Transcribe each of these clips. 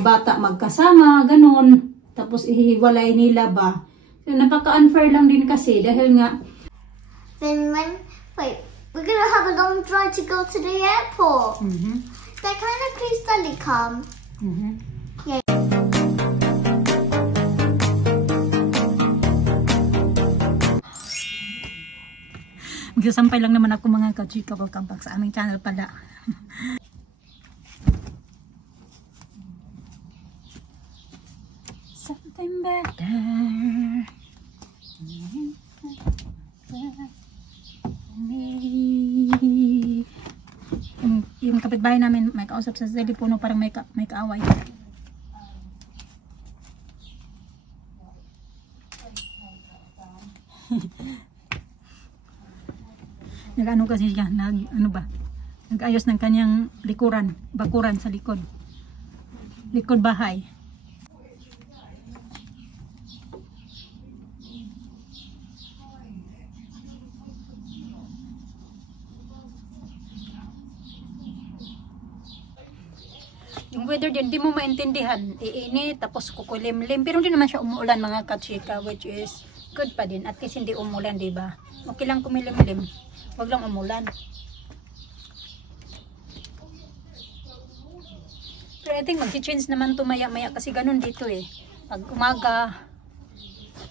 Bata magkasama, ganun. Tapos ihiwalay nila ba? So, napaka-unfair lang din kasi dahil nga Then wait, we're gonna have a long drive to go to the airport. Then can I please Daddy come? Yeah. Magsasampay lang naman ako mga kachika. Welcome back sa aming channel pala. Something better. Yung kapitbahay namin may kausap sa telepono, parang may kaaway. Nag-ano kasi siya, nag-ayos ng kanyang bakuran sa likod bahay. Yung weather din, di mo maintindihan. Iinit, tapos kukulimlim. Pero hindi naman siya umuulan mga kachika, which is good pa din. At least hindi umulan, di ba? Okay lang kumilimlim. Huwag lang umulan. Pero I think mag-change naman to maya-maya kasi ganun dito eh. Pag umaga,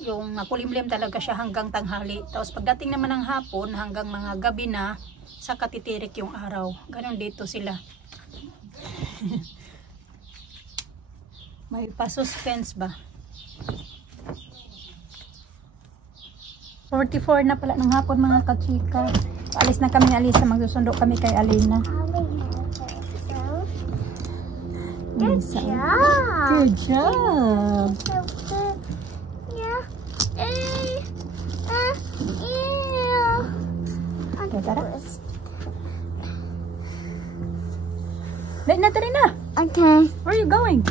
yung makulimlim talaga siya hanggang tanghali. Tapos pagdating naman ng hapon, hanggang mga gabi na, saka titirik yung araw. Ganun dito sila. May pa-suspense ba? 44 na pala ng hapon mga kachika. Paalis na kami ni Alisa. Magsusundo kami kay Alina. Good job. Good job. Yeah. Okay, tara. Wait na, tara na. Okay. Where are you going?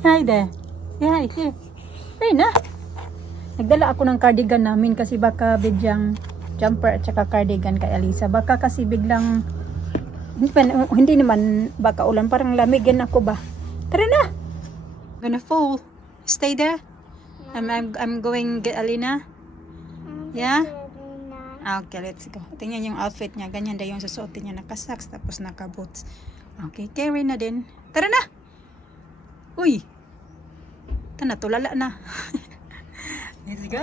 Hi there. Yeah, here. Wait na. Nagdala ako ng cardigan namin kasi baka bidyang jumper at saka cardigan kay Alisa. Baka kasi biglang hindi naman baka ulan, parang lamigin ako ba. Tara na. I'm gonna fall. Stay there. I'm going get Alina. Yeah? Okay, let's go. Tingnan yung outfit niya. Ganyan daw yung susuotin niya. Naka-socks tapos naka-boots. Okay, carry na din. Tara na. Uy. Tana, tulala na. Let's go.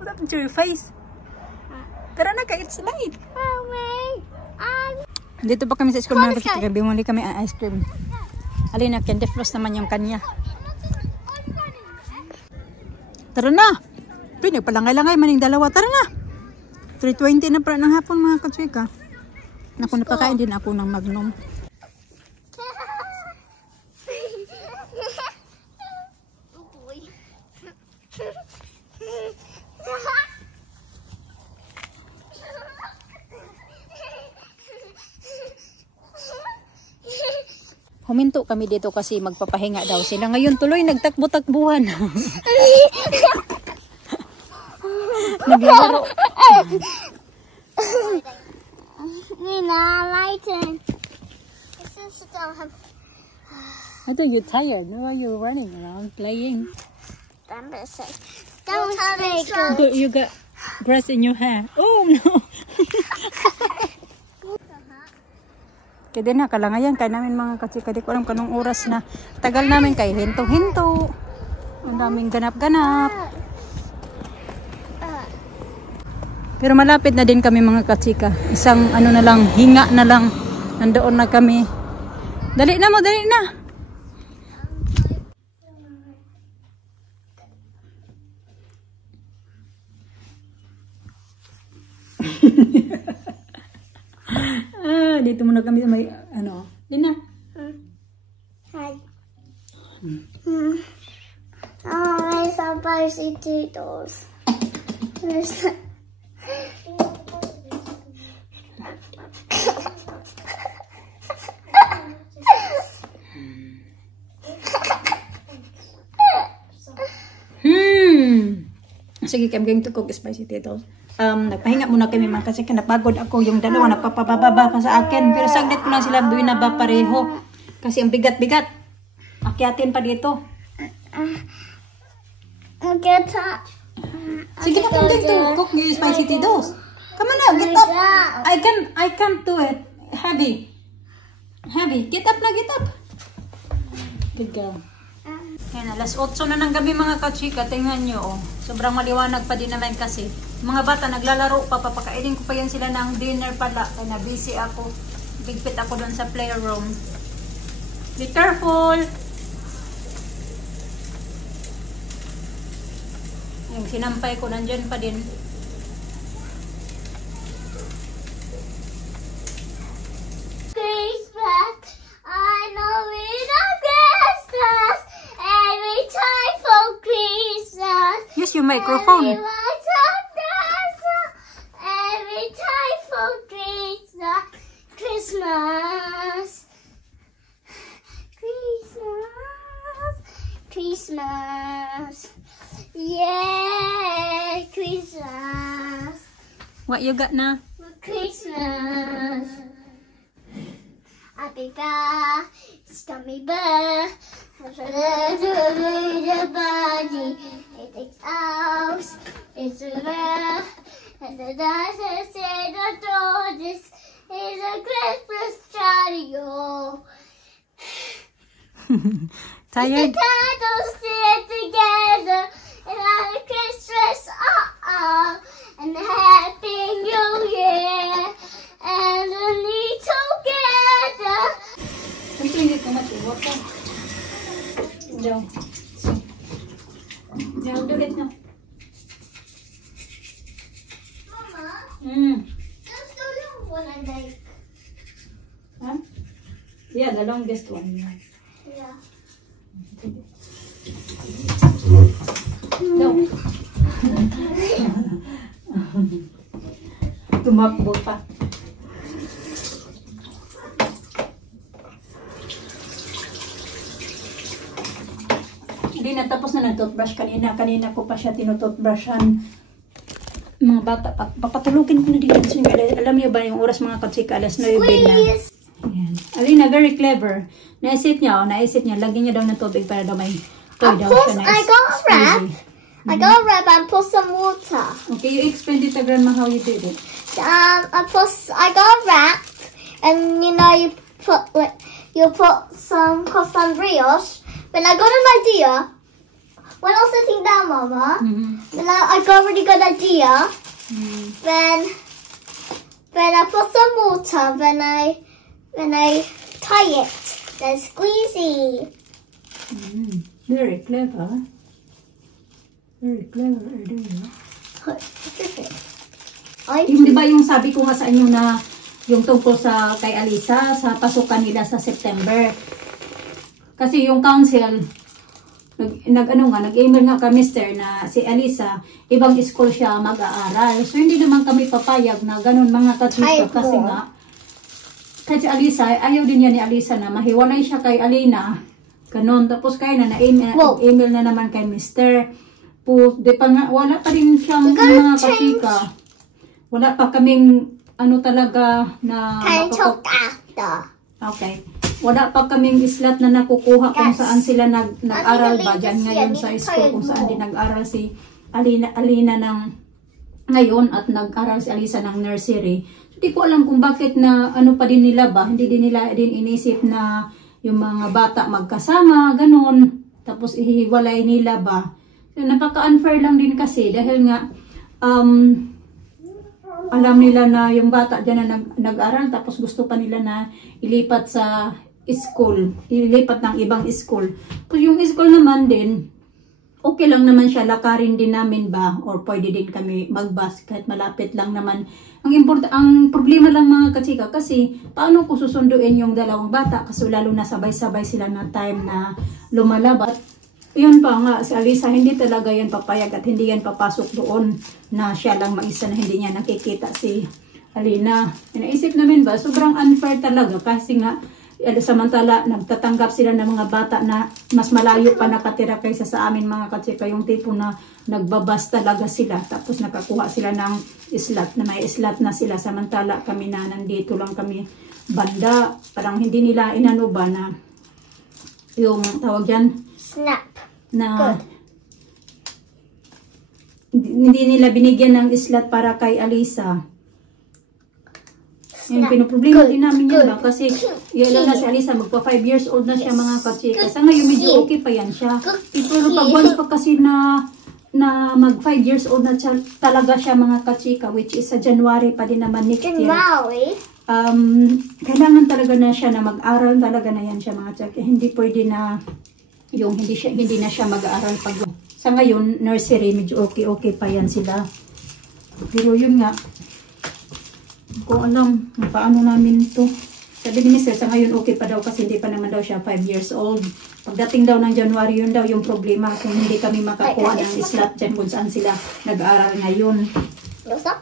What happened to your face? Tara na, it's light. Dito pa kami sa school mga kapatid. Bumuli kami ang ice cream. Alina, candy floss naman yung kanya. Tara na. Pinagpalangay-langay maning dalawa. Tara na. 3:20 na para ng hapon mga katsika. Naku, napakain din ako ng Magnum. Huminto kami dito kasi magpapahinga daw sila. Ngayon tuloy nagtakbo-takbuhan. Naglaro. Nina, my turn. I thought you're tired. No, why you're running around playing? You got grass in your hair. Oh no. Kaya din na, kalangayan kaya namin mga kachika. Di ko alam kanong oras na. Tagal namin kay hinto-hinto. Ang daming ganap-ganap. Pero malapit na din kami mga kachika. Isang ano na lang, hinga na lang. Nandoon na kami. Dali na mo, dali na. Dito muna kami may ano. Dina. Hi. Oh, may spicy Cheetos. Sige, I'm going to cook spicy potatoes. nagpahinga muna kami mga kasi napagod ako. Yung dalawa napapababa pa sa akin. Pero saglit ko lang sila binaba pareho. Kasi ang bigat-bigat. Akyatin pa dito. Sige na kung dito. Cook your spicy Tito's. Come on now, get up. I can't do it. Heavy. Get up na, get up. Good girl. Yan, alas 8 na ng gabi mga kachika. Tingnan nyo, oh. Sobrang maliwanag pa din naman kasi. Mga bata naglalaro pa. Papakainin ko pa yan sila ng dinner pala. Kaya na busy ako. Bigpit ako doon sa playroom. Be careful. Yung sinampay ko nandyan pa din. Christmas, I know it's a Christmas. Every time for Christmas. Use your microphone. Every time for Christmas. Christmas. Yeah, Christmas. What you got na? Christmas. Happy birthday, Scummy Bear. The body, it takes out, it's a bear. And the dancers say the door, this is a Christmas trio. Tired? The candles sit together, and on a Christmas, and a Happy New Year, and a need together. Hindi ko matuwa ka. Diyan. Diyan, ulit na. Mama, that's the long one I like. Huh? Yeah, the longest one. Yeah. No. Tumakbo pa. Hindi natapos na nag-toothbrush kanina. Kanina ko pa siya tinutoothbrushan. Mga bata, papatulugin ko na dito. Alam niyo ba yung oras mga katsika? Alas 9 na. Ayan. Alina, very clever. Naisip niya, lagyan niya daw ng tubig para daw may toy daw siya na I got a wrap. I got a wrap and put some water. Okay, you explain it to Grandma how you did it. I got a wrap, and you know you put some croissant brioche. When I got an idea, when I was sitting down, Mama, when I got a really good idea, when I put some water, when I tie it, then squeezy. Very clever. Very clever idea. Yung di ba yung sabi ko nga sa inyo na yung tungkol sa kay Alisa sa pasukan nila sa September. Kasi yung council nag-email nga ka mister na si Alisa ibang school siya mag-aaral. So hindi naman kami papayag na ganun mga katsika kasi nga kasi Alisa ayaw din niya ni Alisa na mahiwalay siya kay Alina. Ganun tapos kaya email na naman kay mister. Wala pa rin siyang mga katsika. Wala pa kaming talaga na Okay. Wala pa kaming islat na nakukuha kung saan sila nag-aral ba dyan ngayon sa school kung saan din nag-aral si Alina ng ngayon at nag-aral si Alisa ng nursery. Hindi ko alam kung bakit na pa din nila ba, hindi din nila inisip na yung mga bata magkasama, ganun, tapos ihiwalay nila ba. So, napaka-unfair lang din kasi dahil nga alam nila na yung bata dyan na nag-aral tapos gusto pa nila na ilipat sa school, ilipat ng ibang school. Kung yung school naman din, okay lang naman siya, lakarin din namin ba or pwede din kami mag-bus kahit malapit lang naman. Ang problema lang mga katsika kasi paano ko susunduin yung dalawang bata kasi lalo na sabay-sabay sila na time na lumalabat. Yun pa nga, si Alisa hindi talaga yan papayag at hindi yan papasok doon na siya lang mag-isa na hindi niya nakikita si Alina. Naisip namin ba, sobrang unfair talaga kasi nga Samantala, nagtatanggap sila ng mga bata na mas malayo pa nakatira kaysa sa amin mga kachika. Yung tipo na nagbabas talaga sila. Tapos nakakuha sila ng slot, na may slot na sila. Samantala kami na nandito lang kami banda. Parang hindi nila inano ba na yung tawag yan? Snap. Na hindi nila binigyan ng slot para kay Alisa. Yung pinoproblema din namin yun lang kasi yun na si Alisa, magpa 5 years old na siya mga kachika. Sa ngayon medyo okay pa yan siya. Pero pag once pa kasi na mag 5 years old na siya, talaga siya mga kachika, which is sa January pa din naman next year. Kailangan talaga na siya na mag-aral talaga na yan siya mga kachika. Hindi pwede na yung hindi na siya mag-aaral pag sa ngayon nursery medyo okay pa yan sila. Pero yun nga, kung alam kung paano namin to. Sabi ni Mr. sa ngayon okay pa daw kasi hindi pa naman daw siya 5 years old. Pagdating daw ng January yun daw yung problema kung hindi kami makakuha ng slot dyan kung saan sila nag-aaral ngayon. What's up?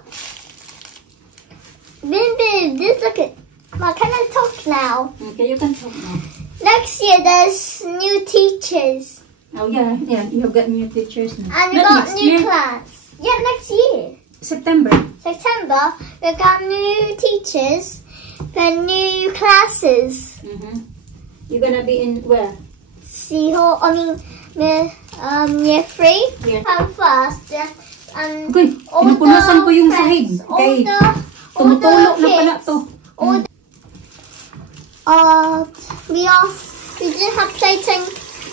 Bin, just look at. Mom, can I talk now? Okay, you can talk now. Next year there's new teachers. Oh yeah, you've got new teachers now. And we got new class. Yeah, next year. September, we got new teachers for new classes. You're gonna be in where? Year 3. Yeah. Come first. Okay, pinupunasan ko yung sahig. Okay, tumutulog na pala to. We didn't have playtime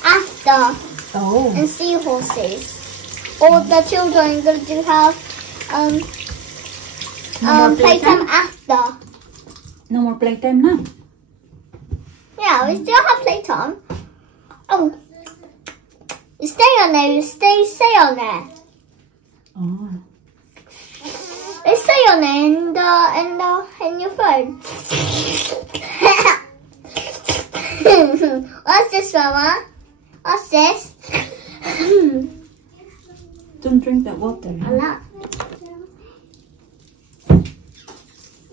after Oh. and seahorses. All the children are going to have more playtime playtime? after. No more playtime na. Yeah, we still have playtime. Oh, you stay on there. You stay on there. Oh. They stay on there in your phone. What's this, Mama? What's this? Don't drink that water. Allah.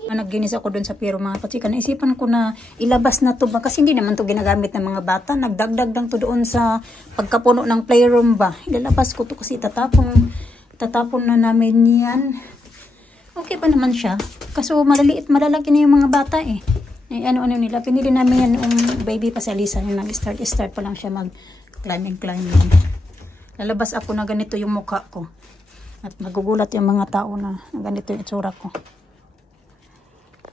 Nagginis ako dun sa Pero mga kachika. Naisipan ko na ilabas na to ba kasi hindi naman to ginagamit ng mga bata. Nagdagdag lang to doon sa pagkapuno ng playroom ba. Ilalabas ko to kasi tatapon na namin yan. Okay pa naman siya. Kaso malalaki na yung mga bata eh. Ano nila. Pinili namin yan yung baby pa si Alisa. Yung nag-start pa lang siya mag-climbing. Lalabas ako na ganito yung mukha ko. At magugulat yung mga tao na ganito yung itsura ko.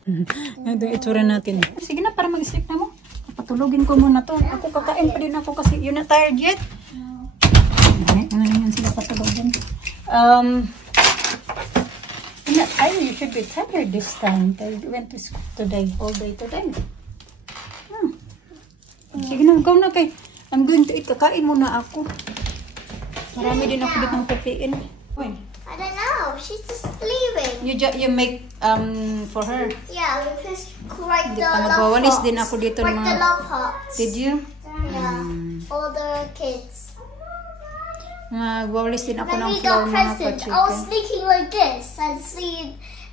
Ito yung itsura natin. Sige na, para mag-sleep na mo. Patulogin ko muna to. Ako kakain pa din ako kasi you're not tired yet? Ano naman sila patulogin? Not tired. You should be tired this time. I went to school today. All day today. Sige na, ikaw na kay. I'm going to eat. Kakain muna ako. Marami din ako ditong kapiin. I don't know. She's just leaving. You make for her. Yeah, we just write the Magwawalis love din hearts. ako dito ng Write the mga... love hearts. Did you? Yeah. All the kids. Magwawalis din ako Then ng we floor got mga presents. I was kachika. sneaking like this and see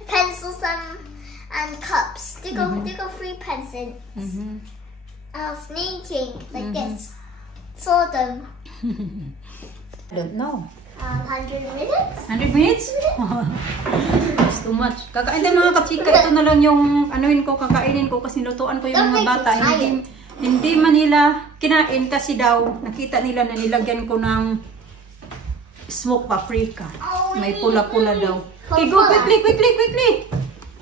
pencils and cups. They got 3 presents. I was sneaking like this. Saw them. I don't know. 100 minutes. 100 minutes? It's too much. Kakain tayo mga kachika. Ito na lang yung kakainin ko kasi lutuan ko yung mga bata. Hindi man nila kinain kasi daw nakita nila na nilagyan ko ng smoked paprika. May pula-pula daw. Okay, go quickly.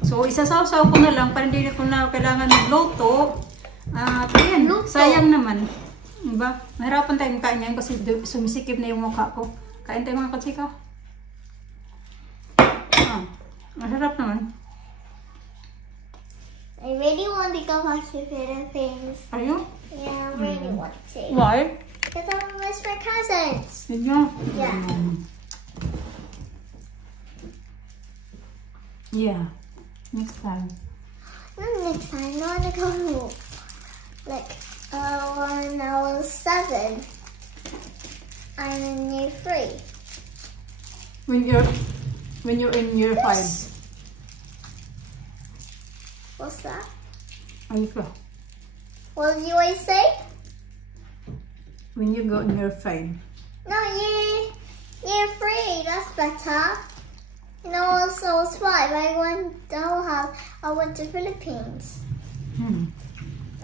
So, isasaw-saw ko na lang para hindi ko na kailangan magluto. At ayan, sayang naman. Diba? Mahirapan tayong kain ngayon kasi sumisikip na yung mukha ko. Kain tayo mga kachika. Masarap naman. I really want to go back to Philippines. Are you? Yeah, I really want to. Why? Because I want to miss my cousins. Did you? Yeah. Yeah. Next time. Not next time. I want to go like when I was 7. I'm in year 3. When you're in year 5. What's that? Ayun ka. What did you always say? When you go in year 5. No, year 3. That's better. You know, also I was 5. I went to Philippines. Hmm.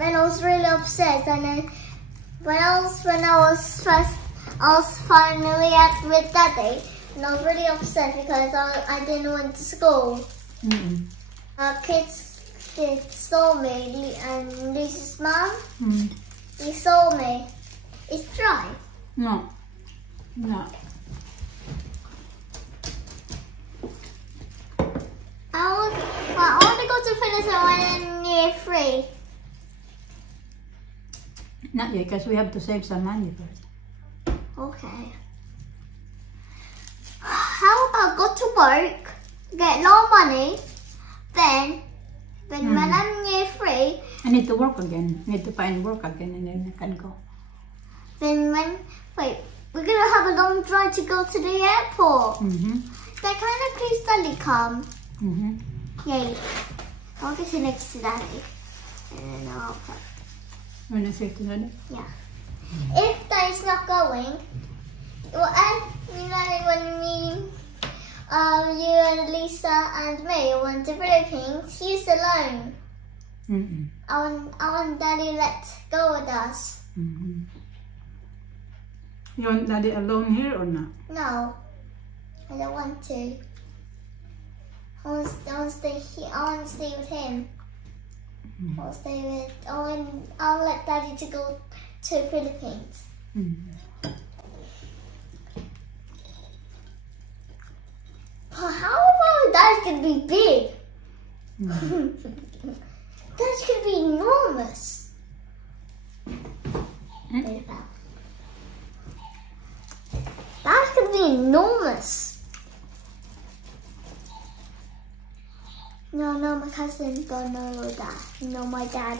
And I was really upset. And then when I was finally with Daddy, and I was really upset because I didn't went to school. Mm-mm. Kids saw me, and Lisa's mom, Mm. he saw me. It's dry. No. No. I want to go to Philippines when in year 3. Not yet, because we have to save some money first. Okay. How about go to work, get no money, then when I'm year 3, I need to work again. Need to find work again and then I can go. then we're gonna have a long drive to go to the airport. Mm-hmm. That kind of please Daddy come. Mm-hmm. Yay. I'll get you next to Daddy. And then I'll put. When I say to Daddy? Yeah. If Daddy's not going, well, you know, when you and Lisa and me went to Philippines, he's alone. Mm-mm. I want Daddy let go with us. Mm-hmm. You want Daddy alone here or not? No, I don't want to. I want to stay here. I want to stay with him. I'll let Daddy to go to Philippines. Mm-hmm. But how about Dad's gonna be big? Mm-hmm. Dad's gonna be enormous. Wait about. Dad's gonna be enormous. No, my cousin don't know that. No, my dad.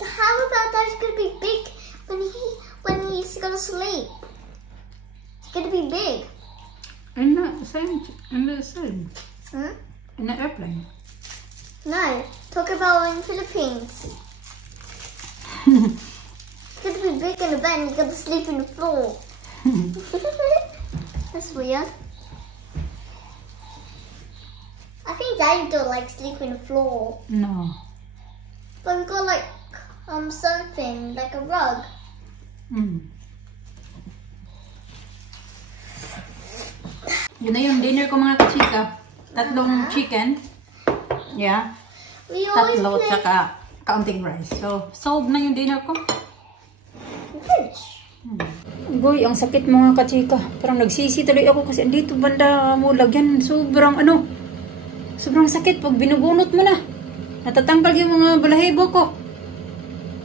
How about Dad's gonna be big when he's gonna sleep? It's gonna be big. In the same. Hmm? In the airplane. No, talk about in Philippines. It's gonna be big in the bed and you're gonna sleep in the floor. That's weird. I think Daddy don't like sleep in the floor. No. But we got like something like a rug. Mm. Yun na yung dinner ko mga kachika. Tatlong chicken. Yeah. We always Tatlo play. tsaka kaunting rice. So, solved na yung dinner ko. Finish. Goy, ang sakit mga kachika. Parang nagsisi tuloy ako kasi andito banda mo lagyan. Sobrang sakit pag binubunot mo na. Natatanggal yung mga balahibo ko.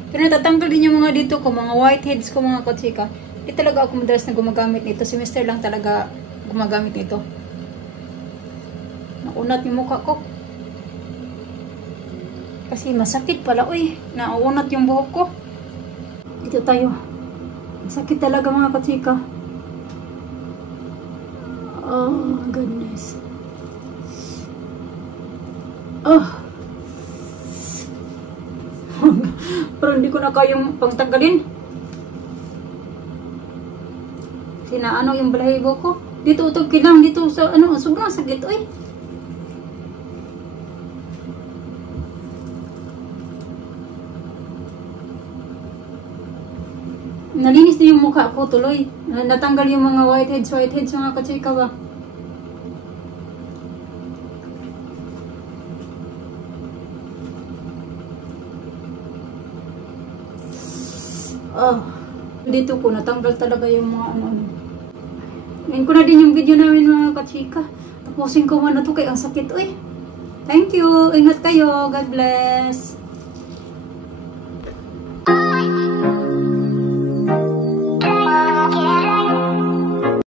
Pero natatanggal din yung mga dito ko, mga whiteheads ko mga kachika. Hindi talaga ako madalas na gumagamit nito. Si Mr. lang talaga gumagamit nito. Naunat yung mukha ko. Kasi masakit pala, uy. Naunat yung buhok ko. Dito tayo. Masakit talaga mga kachika. Oh, goodness. Oh. Parang hindi ko na kayang pangtanggalin. Sinaano yung balahibo ko. Dito utog kilang dito sa sobrang sakit, uy. Nalinis na yung mukha ko tuloy. Natanggal yung mga whiteheads mga kachika ba. Oh, dito ko natanggal talaga yung mga ano. Ngayon ko na din yung video namin mga kachika. Tapusin ko man na to kay ang sakit, uy. Thank you. Ingat kayo. God bless.